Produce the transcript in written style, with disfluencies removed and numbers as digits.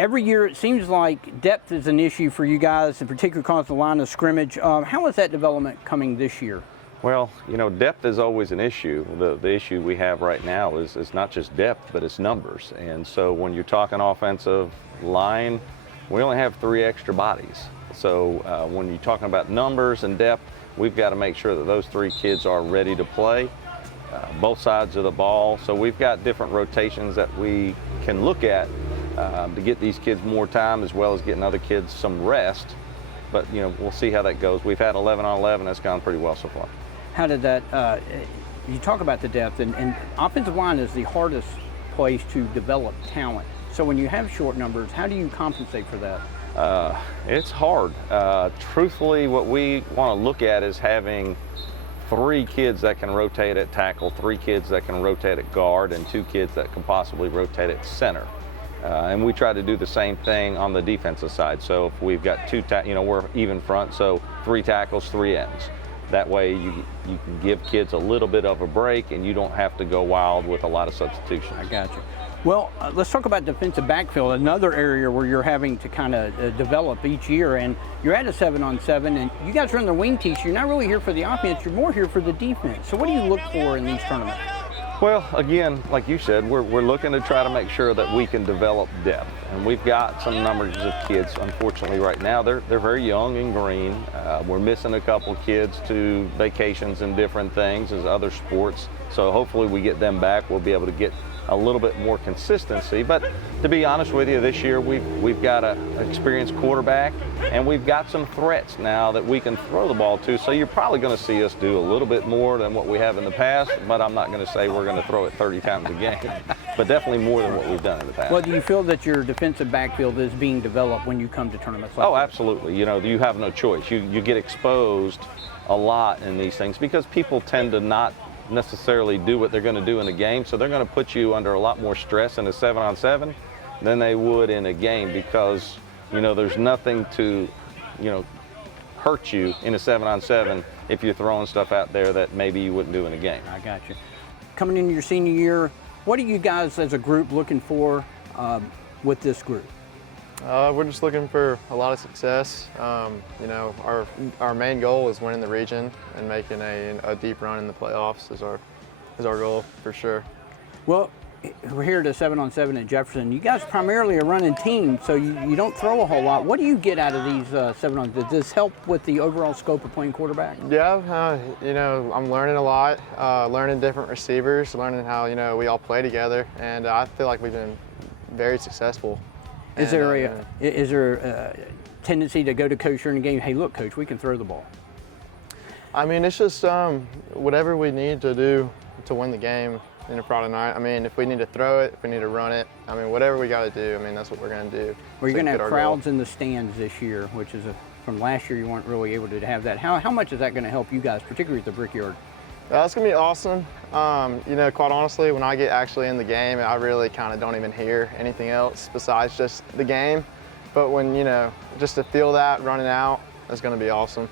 Every year it seems like depth is an issue for you guys, in particular across the line of scrimmage. How is that development coming this year? Well, you know, depth is always an issue. The issue we have right now is not just depth, but it's numbers. And so when you're talking offensive line, we only have 3 extra bodies. So when you're talking about numbers and depth, we've got to make sure that those 3 kids are ready to play, both sides of the ball. So we've got different rotations that we can look at to get these kids more time, as well as getting other kids some rest. But, you know, we'll see how that goes. We've had 11 on 11. That's gone pretty well so far. How did that, you talk about the depth, and offensive line is the hardest place to develop talent. So when you have short numbers, how do you compensate for that? It's hard. Truthfully, what we want to look at is having 3 kids that can rotate at tackle, 3 kids that can rotate at guard, and 2 kids that can possibly rotate at center. And we try to do the same thing on the defensive side. So if we've got we're even front, so 3 tackles, 3 ends. That way you can give kids a little bit of a break, and you don't have to go wild with a lot of substitutions. I got you. Well, let's talk about defensive backfield, another area where you're having to kind of develop each year. And you're at a 7-on-7, and you guys run the wing tee, so you're not really here for the offense, you're more here for the defense. So what do you look for in these tournaments? Well, again, like you said, we're looking to try to make sure that we can develop depth. And we've got some numbers of kids, unfortunately, right now. They're very young and green. We're missing a couple kids to vacations and different things as other sports. So hopefully we get them back. We'll be able to get a little bit more consistency. But to be honest with you, this year we've got an experienced quarterback, and we've got some threats now that we can throw the ball to. So you're probably going to see us do a little bit more than what we have in the past, but I'm not going to say we're going to throw it 30 times a game, but definitely more than what we've done in the past. Well, do you feel that your defensive backfield is being developed when you come to tournaments like Oh, that? absolutely. You know, you have no choice. You get exposed a lot in these things because people tend to not necessarily do what they're going to do in a game, so they're going to put you under a lot more stress in a 7-on-7 than they would in a game, because you know there's nothing to hurt you in a 7-on-7 if you're throwing stuff out there that maybe you wouldn't do in a game. I got you. Coming into your senior year, what are you guys as a group looking for with this group? We're just looking for a lot of success. You know, our main goal is winning the region and making a deep run in the playoffs is our goal for sure. Well, we're here at a 7-on-7 at Jefferson. You guys primarily are running team, so you don't throw a whole lot. What do you get out of these 7-on? Does this help with the overall scope of playing quarterback? Yeah, you know, I'm learning a lot, learning different receivers, learning how we all play together, and I feel like we've been very successful. Is there a tendency to go to coach during the game, hey, look, coach, we can throw the ball? I mean, it's just whatever we need to do to win the game Friday night. I mean, if we need to throw it, if we need to run it, I mean, whatever we got to do, I mean, that's what we're going to do. Well, you're going to have crowds in the stands this year, which is from last year you weren't really able to have that. How much is that going to help you guys, particularly at the Brickyard? That's going to be awesome. You know, quite honestly, when I get actually in the game, I really kind of don't even hear anything else besides just the game. But when, just to feel that running out, it's going to be awesome.